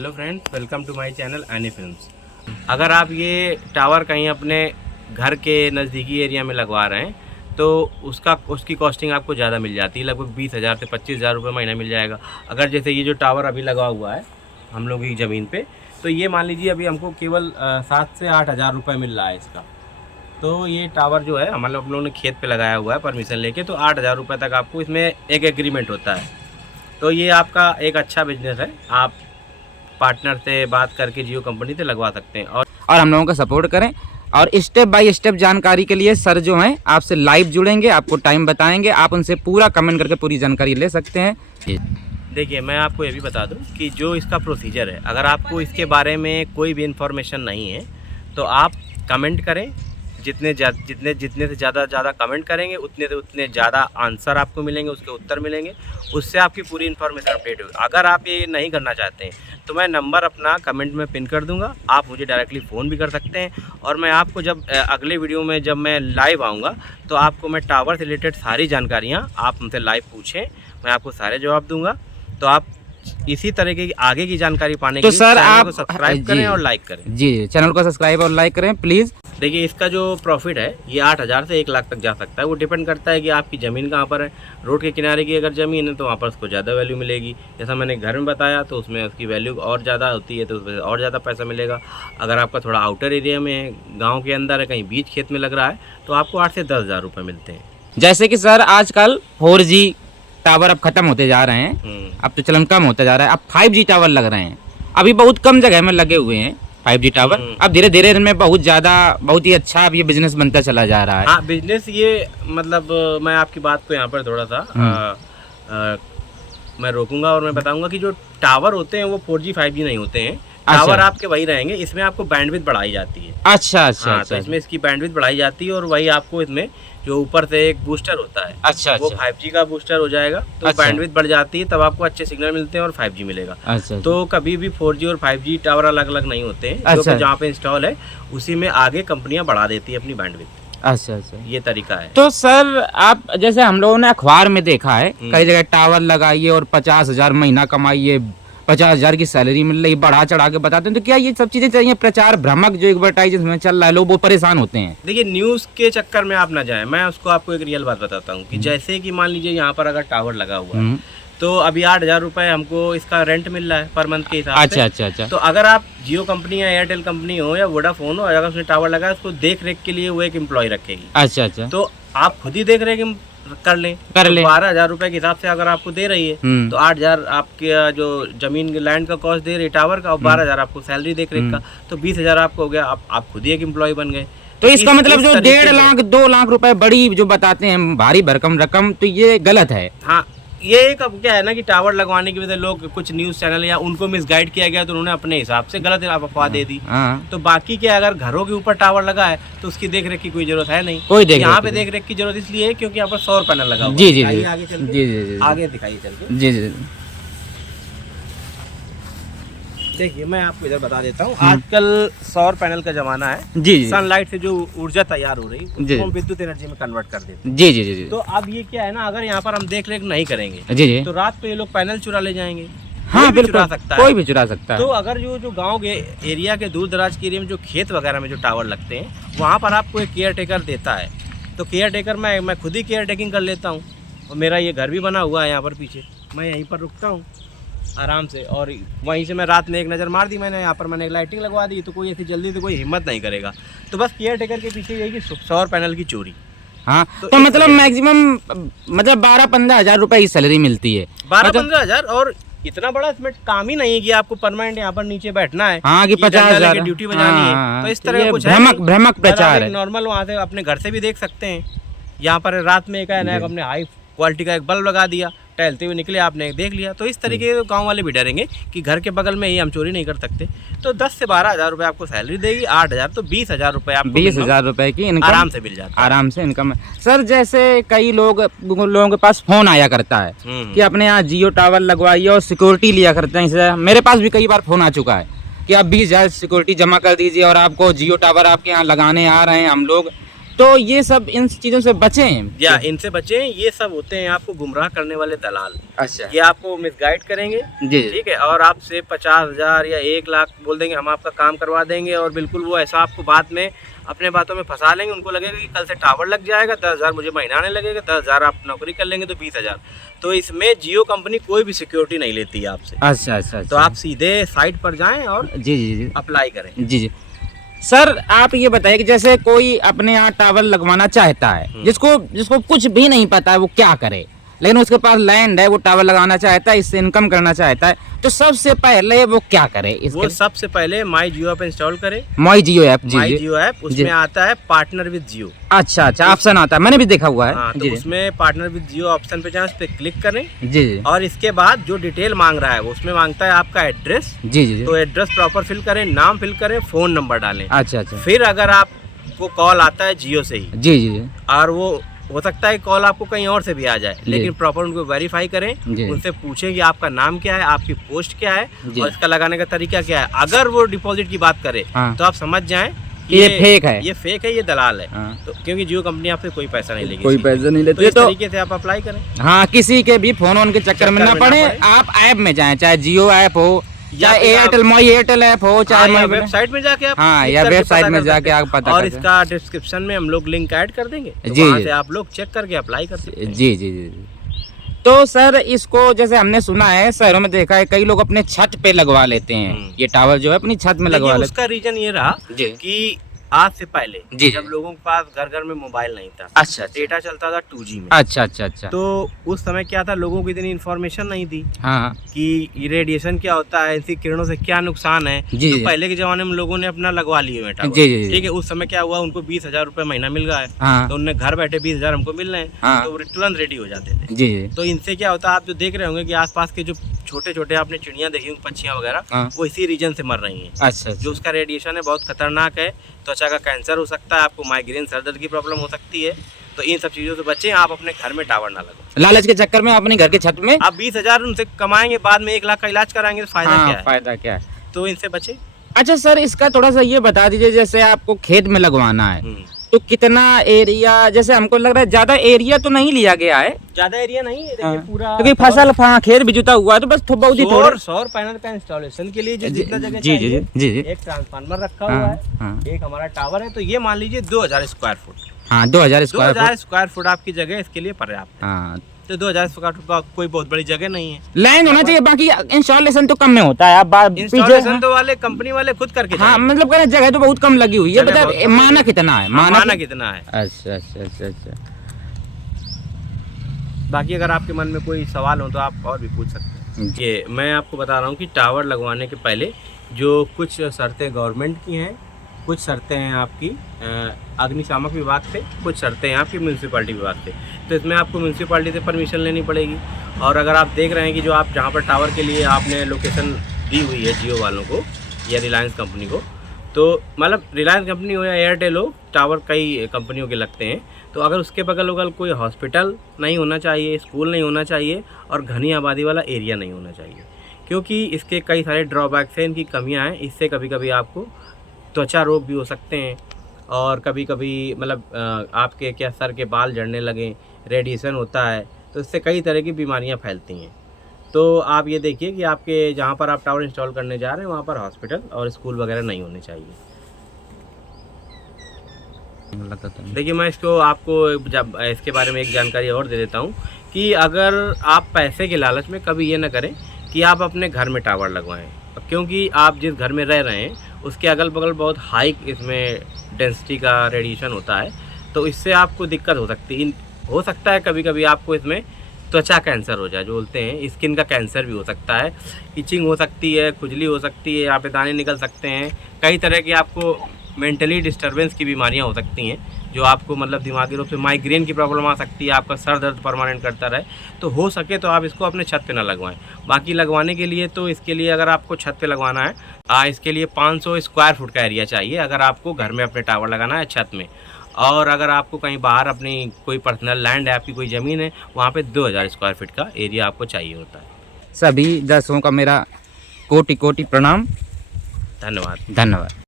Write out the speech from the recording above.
Hello friends, welcome to my channel any films. अगर आप ये टावर कहीं अपने घर के नज़दीकी एरिया में लगवा रहे हैं तो उसकी कॉस्टिंग आपको ज़्यादा मिल जाती है। लगभग 20,000 से 25,000 रुपये महीना मिल जाएगा। अगर जैसे ये जो टावर अभी लगा हुआ है हम लोगों की ज़मीन पे, तो ये मान लीजिए अभी हमको केवल 7 से 8,000 रुपये मिल रहा है इसका। तो ये टावर जो है हम लोगों ने खेत पे लगाया हुआ है परमिशन लेके, तो 8,000 रुपये तक आपको इसमें एक एग्रीमेंट होता है। तो ये आपका एक अच्छा बिजनेस है, आप पार्टनर से बात करके जियो कंपनी से लगवा सकते हैं और हम लोगों का सपोर्ट करें। और स्टेप बाय स्टेप जानकारी के लिए सर जो हैं आपसे लाइव जुड़ेंगे, आपको टाइम बताएंगे, आप उनसे पूरा कमेंट करके पूरी जानकारी ले सकते हैं। देखिए, मैं आपको ये भी बता दूं कि जो इसका प्रोसीजर है, अगर आपको इसके बारे में कोई भी इन्फॉर्मेशन नहीं है तो आप कमेंट करें। जितने से ज़्यादा कमेंट करेंगे उतने से उतने ज़्यादा आंसर आपको मिलेंगे, उसके उत्तर मिलेंगे, उससे आपकी पूरी इन्फॉर्मेशन अपडेट होगी। अगर आप ये नहीं करना चाहते हैं तो मैं नंबर अपना कमेंट में पिन कर दूंगा, आप मुझे डायरेक्टली फ़ोन भी कर सकते हैं। और मैं आपको जब अगले वीडियो में जब मैं लाइव आऊँगा तो आपको मैं टावर से रिलेटेड सारी जानकारियाँ आप हमसे लाइव पूछें, मैं आपको सारे जवाब दूँगा। तो आप इसी तरह की आगे की जानकारी पाने के लिए सर चैनल आप को सब्सक्राइब करें और लाइक करें। जी, चैनल को सब्सक्राइब और लाइक करें प्लीज़। देखिए, इसका जो प्रॉफिट है ये 8,000 से 1 लाख तक जा सकता है। वो डिपेंड करता है कि आपकी ज़मीन कहाँ पर है। रोड के किनारे की अगर ज़मीन है तो वहाँ पर उसको ज़्यादा वैल्यू मिलेगी। जैसा मैंने घर में बताया तो उसमें उसकी वैल्यू और ज़्यादा होती है, तो उसमें और ज़्यादा पैसा मिलेगा। अगर आपका थोड़ा आउटर एरिया में है, गाँव के अंदर है, कहीं बीच खेत में लग रहा है, तो आपको 8 से 10,000 रुपये मिलते हैं। जैसे कि सर आजकल 4G टावर अब खत्म होते जा रहे हैं, अब तो चलन कम होता जा रहा है, अब 5G टावर लग रहे हैं। अभी बहुत कम जगह में लगे हुए हैं 5G टावर। अब धीरे धीरे इनमें बहुत ही अच्छा अब ये बिजनेस बनता चला जा रहा है। हाँ, बिजनेस ये मतलब मैं आपकी बात को यहाँ पर थोड़ा सा मैं रोकूंगा और मैं बताऊंगा कि जो टावर होते हैं वो 4G 5G नहीं होते हैं। टावर आपके वही रहेंगे, इसमें आपको बैंडविड्थ बढ़ाई जाती है। अच्छा। तो इसमें इसकी बैंडविड्थ बढ़ाई जाती है और वही आपको इसमें जो ऊपर से एक बूस्टर होता है, वो 5G का बूस्टर हो जाएगा, तो बैंडविड्थ बढ़ जाती है, तब आपको अच्छे सिग्नल मिलते हैं और 5G मिलेगा। तो कभी भी 4G और 5G टावर अलग अलग नहीं होते हैं। जो जहाँ पे इंस्टॉल है उसी में आगे कंपनियां बढ़ा देती है अपनी बैंडविड्थ। अच्छा, ये तरीका है। तो सर आप जैसे हम लोगों ने अखबार में देखा है कई जगह टावर लगाइए और 50,000 महीना कमाइए, 50,000 की सैलरी मिल रही, बढ़ा चढ़ा के बताते हैं। तो क्या ये सब चीजें चाहिए? प्रचार भ्रमक जो एडवर्टाइजमेंट चल रहा है, लोग वो परेशान होते हैं। देखिए, न्यूज़ के चक्कर में आप ना जाएं। मैं उसको आपको एक रियल बात बताता हूँ कि जैसे कि मान लीजिए यहाँ पर अगर टावर लगा हुआ है तो अभी 8,000 रुपये हमको इसका रेंट मिल रहा है पर मंथ के हिसाब से। अच्छा। तो अगर आप जियो कंपनी या एयरटेल कंपनी हो या वोडाफोन हो, अगर उसने टावर लगाया उसको देख रेख के लिए वो एक एम्प्लॉय रखेगी। अच्छा। तो आप खुद ही देख रेख कर लें। 12,000 रुपए के हिसाब से अगर आपको दे रही है तो 8,000 आपके जो जमीन लैंड का कॉस्ट दे रही है टावर का, और 12,000 आपको सैलरी देख रेख का, तो 20,000 आपको हो गया। आप खुद ही एक एम्प्लॉय बन गए। तो इसका मतलब जो 1.5 लाख 2 लाख रुपए बड़ी जो बताते हैं भारी भरकम रकम, तो ये गलत है। हाँ, ये एक अब क्या है ना कि टावर लगवाने की वजह से लोग कुछ न्यूज़ चैनल या उनको मिसगाइड किया गया तो उन्होंने अपने हिसाब से गलत अफवाह दे दी। तो बाकी क्या, अगर घरों के ऊपर टावर लगा है तो उसकी देख रेख की कोई जरूरत है नहीं। यहाँ पे देख रेख की जरूरत इसलिए है क्योंकि यहाँ पर सौर पैनल लगा हुआ है। जी आगे दिखाइए चल के। जी। देखिए, मैं आपको इधर बता देता हूँ। आजकल सौर पैनल का जमाना है। जी। सनलाइट से जो ऊर्जा तैयार हो रही है उसको हम विद्युत एनर्जी में कन्वर्ट कर देते हैं। जी। तो अब ये क्या है ना, अगर यहाँ पर हम देख रेख नहीं करेंगे जी तो रात को ये लोग पैनल चुरा ले जाएंगे। हाँ, बिल्कुल, कोई भी चुरा सकता है। तो अगर जो गांव के एरिया के दूर दराज के एरिया में जो खेत वगैरह में जो टावर लगते हैं वहाँ पर आपको एक केयर टेकर देता है। तो केयर टेकर मैं खुद ही केयर टेकिंग कर लेता हूँ। और मेरा ये घर भी बना हुआ है यहाँ पर पीछे, मैं यहीं पर रुकता हूँ आराम से, और वहीं से मैं रात में एक नज़र मार दी मैंने, यहाँ पर मैंने एक लाइटिंग लगवा दी। तो कोई ऐसी जल्दी से कोई हिम्मत नहीं करेगा। तो बस केयर टेकर के पीछे यही कि सौर पैनल की चोरी। हाँ, तो मतलब मैक्सिमम मतलब 12-15 हज़ार रुपए की सैलरी मिलती है। 12-15 हज़ार, और इतना बड़ा इसमें काम ही नहीं है कि आपको परमानेंट यहाँ पर नीचे बैठना है। हाँ, कि 50,000 की ड्यूटी बजानी है। तो इस तरह का कुछ भ्रमक प्रचार है। नॉर्मल वहाँ से अपने घर से भी देख सकते हैं। यहाँ पर रात में एक अपने हाई क्वालिटी का एक बल्ब लगा दिया, टहलते हुए निकले, आपने देख लिया। तो इस तरीके के गांव वाले भी डरेंगे कि घर के बगल में ही हम चोरी नहीं कर सकते। तो 10 से 12,000 रुपये आपको सैलरी देगी, 8,000 तो 20,000 रुपये आपको 20,000 रुपये की इनकम आराम से मिल जाता है। आराम से इनकम। सर जैसे कई लोगों के पास फोन आया करता है कि अपने यहाँ जियो टावर लगवाइए और सिक्योरिटी लिया करते हैं। जैसे मेरे पास भी कई बार फोन आ चुका है कि आप 20,000 सिक्योरिटी जमा कर दीजिए और आपको जियो टावर आपके यहाँ लगाने आ रहे हैं हम लोग। तो ये सब इन चीजों से बचें। या इनसे बचें, ये सब होते हैं आपको गुमराह करने वाले दलाल। अच्छा ये आपको मिसगाइड करेंगे, जी ठीक है, और आपसे 50,000 या 1 लाख बोल देंगे हम आपका काम करवा देंगे, और बिल्कुल वो ऐसा आपको बाद में अपने बातों में फंसा लेंगे। उनको लगेगा कि कल से टावर लग जाएगा, 10,000 मुझे महीना आने लगेगा, 10,000 आप नौकरी कर लेंगे तो 20,000। तो इसमें जियो कंपनी कोई भी सिक्योरिटी नहीं लेती है आपसे। अच्छा अच्छा तो आप सीधे साइट पर जाएं और जी जी जी अप्लाई करें। जी जी। सर आप ये बताइए कि जैसे कोई अपने यहाँ टावर लगवाना चाहता है, जिसको जिसको कुछ भी नहीं पता है वो क्या करे, लेकिन उसके पास लैंड है, वो टावर लगाना चाहता है, इससे इनकम करना चाहता है, तो सबसे पहले वो क्या करे? वो सबसे पहले माई जियो ऐप इंस्टॉल करे। माई जियो ऐप, जी माई जी जियो ऐप, उसमें आता है पार्टनर विद जियो। अच्छा अच्छा ऑप्शन आता है, मैंने भी देखा हुआ है। हाँ, तो जी उसमें पार्टनर विद जियो ऑप्शन पे जाएं, उस पर क्लिक करें, जी जी और इसके बाद जो डिटेल मांग रहा है उसमें मांगता है आपका एड्रेस। जी जी तो एड्रेस प्रॉपर फिल करें, नाम फिल करें, फोन नंबर डालें। अच्छा अच्छा फिर अगर आपको कॉल आता है जियो से ही, जी जी और वो हो सकता है कॉल आपको कहीं और से भी आ जाए, लेकिन प्रॉपर उनको वेरीफाई करें, जी। उनसे पूछें कि आपका नाम क्या है, आपकी पोस्ट क्या है, जी। और इसका लगाने का तरीका क्या है। अगर वो डिपॉजिट की बात करे हाँ। तो आप समझ जाएं ये फेक है, ये फेक है, ये दलाल है। हाँ। तो क्योंकि जियो कंपनी आपसे कोई पैसा नहीं लेगी, कोई पैसे नहीं तो लेते। इस तरीके से आप अप्लाई करें। हाँ, किसी के भी फोन ऑन के चक्कर में ना पड़े, आप ऐप में जाएं, चाहे जियो ऐप हो, चाहे एयरटेल माई एयरटेल ऐप हो, चाहे वेबसाइट में जाके आप हाँ, या वेबसाइट में जाके आप पता और इसका डिस्क्रिप्शन में हम लोग लिंक ऐड कर देंगे, तो जी, वहाँ जी। से आप लोग चेक करके अप्लाई कर सकते हैं। जी जी जी। तो सर इसको जैसे हमने सुना है, शहरों में देखा है, कई लोग अपने छत पे लगवा लेते हैं ये टावर जो है, अपनी छत में लगवा लेते उसका रीजन ये रहा जी। कि आज से पहले जी, जब लोगों के पास घर घर में मोबाइल नहीं था, अच्छा अच्छा डेटा चलता था 2G में। अच्छा अच्छा अच्छा तो उस समय क्या था, लोगों को इतनी इन्फॉर्मेशन नहीं थी हाँ कि रेडिएशन क्या होता है, इनकी किरणों से क्या नुकसान है। जी, तो जी। पहले के जमाने में लोगों ने अपना लगवा लिए हुए टावर, जी, जी, जी। ठीक है। उस समय क्या हुआ, उनको 20,000 रुपये महीना मिल रहा है, हाँ तो उनने घर बैठे 20,000 हमको मिल रहे हैं, हाँ। तो वो तुरंत रेडी हो जाते थे। जी जी तो इनसे क्या होता है, आप जो देख रहे होंगे कि आसपास के जो छोटे छोटे आपने चिड़ियाँ देखी होंगी, पक्षियाँ वगैरह, हाँ। वो इसी रीजन से मर रही हैं। अच्छा जो उसका रेडिएशन है बहुत खतरनाक है, त्वचा का कैंसर हो सकता है, आपको माइग्रेन सर दर्द की प्रॉब्लम हो सकती है। तो इन सब चीज़ों से बचें, आप अपने घर में टावर ना लगाओ। लालच के चक्कर में अपने घर के छत में आप 20,000 उनसे कमाएंगे, बाद में 1 लाख का इलाज कराएंगे, तो फायदा क्या है? फायदा क्या है? तो इनसे बचें। अच्छा सर इसका थोड़ा सा ये बता दीजिए, जैसे आपको खेत में लगवाना है तो कितना एरिया, जैसे हमको लग रहा है ज्यादा एरिया तो नहीं लिया गया है, ज्यादा एरिया नहीं है, देखिए हाँ। पूरा, क्योंकि फसल खेत भी जुता हुआ है, तो बस बहुत ही थोड़ा सौर पैनल का इंस्टॉलेशन के लिए जो जितना जगह जी जी चाहिए, जी जी एक ट्रांसफार्मर रखा हाँ, हुआ है, हाँ। एक हमारा टावर है, तो ये मान लीजिए 2,000 स्क्वायर फुट। हाँ 2,000 स्क्वायर 2,000 स्क्वायर फुट आपकी जगह इसके लिए पर्याप्त है। हाँ तो 2,000 स्क्वायर फुट का कोई बहुत बड़ी जगह नहीं है। लैंड होना चाहिए, बाकी इंस्टॉलेशन तो कम में होता है। आप इंस्टॉलेशन तो वाले कंपनी वाले खुद करके हाँ जाएंगे। मतलब कहना जगह तो बहुत कम लगी हुई है, जगह बता बहुत कम माना कितना है? माना कितना है। अच्छा अच्छा अच्छा अच्छा। बाकी अगर आपके मन में कोई सवाल हो तो आप और भी पूछ सकते हैं। ये मैं आपको बता रहा हूँ कि टावर लगवाने के पहले जो कुछ शर्तें गवर्नमेंट की हैं, कुछ शर्तें हैं आपकी अग्निशामक विभाग से, कुछ शर्तें हैं आपकी म्यूनसिपैलिटी विभाग से। तो इसमें आपको म्यूनसिपैलिटी से परमिशन लेनी पड़ेगी। और अगर आप देख रहे हैं कि जो आप जहाँ पर टावर के लिए आपने लोकेशन दी हुई है जियो वालों को या रिलायंस कंपनी को, तो मतलब रिलायंस कंपनी हो या एयरटेल हो, टावर कई कंपनियों के लगते हैं। तो अगर उसके बगल बगल कोई हॉस्पिटल नहीं होना चाहिए, स्कूल नहीं होना चाहिए, और घनी आबादी वाला एरिया नहीं होना चाहिए, क्योंकि इसके कई सारे ड्रॉबैक्स हैं, इनकी कमियां हैं। इससे कभी कभी आपको त्वचा रोग भी हो सकते हैं, और कभी कभी मतलब आपके क्या सर के बाल झड़ने लगें, रेडिएशन होता है, तो इससे कई तरह की बीमारियां फैलती हैं। तो आप ये देखिए कि आपके जहाँ पर आप टावर इंस्टॉल करने जा रहे हैं वहाँ पर हॉस्पिटल और स्कूल वगैरह नहीं होने चाहिए। देखिए मैं इसको आपको जब इसके बारे में एक जानकारी और दे देता हूँ कि अगर आप पैसे के लालच में कभी ये ना करें कि आप अपने घर में टावर लगवाएं, क्योंकि आप जिस घर में रह रहे हैं उसके अगल बगल बहुत हाई इसमें डेंसिटी का रेडिएशन होता है, तो इससे आपको दिक्कत हो सकती है। हो सकता है कभी कभी आपको इसमें त्वचा कैंसर हो जाए, जो बोलते हैं स्किन का कैंसर भी हो सकता है, इचिंग हो सकती है, खुजली हो सकती है, यहाँ पे दाने निकल सकते हैं, कई तरह की आपको मेंटली डिस्टर्बेंस की बीमारियां हो सकती हैं, जो आपको मतलब दिमागी रूप से माइग्रेन की प्रॉब्लम आ सकती है, आपका सर दर्द परमानेंट करता रहे। तो हो सके तो आप इसको अपने छत पे ना लगवाएं। बाकी लगवाने के लिए तो इसके लिए अगर आपको छत पे लगवाना है इसके लिए 500 स्क्वायर फुट का एरिया चाहिए, अगर आपको घर में अपने टावर लगाना है छत में। और अगर आपको कहीं बाहर अपनी कोई पर्सनल लैंड है, आपकी कोई ज़मीन है, वहाँ पे 2,000 स्क्वायर फीट का एरिया आपको चाहिए होता है। सभी दर्शकों का मेरा कोटि कोटि प्रणाम, धन्यवाद। धन्यवाद।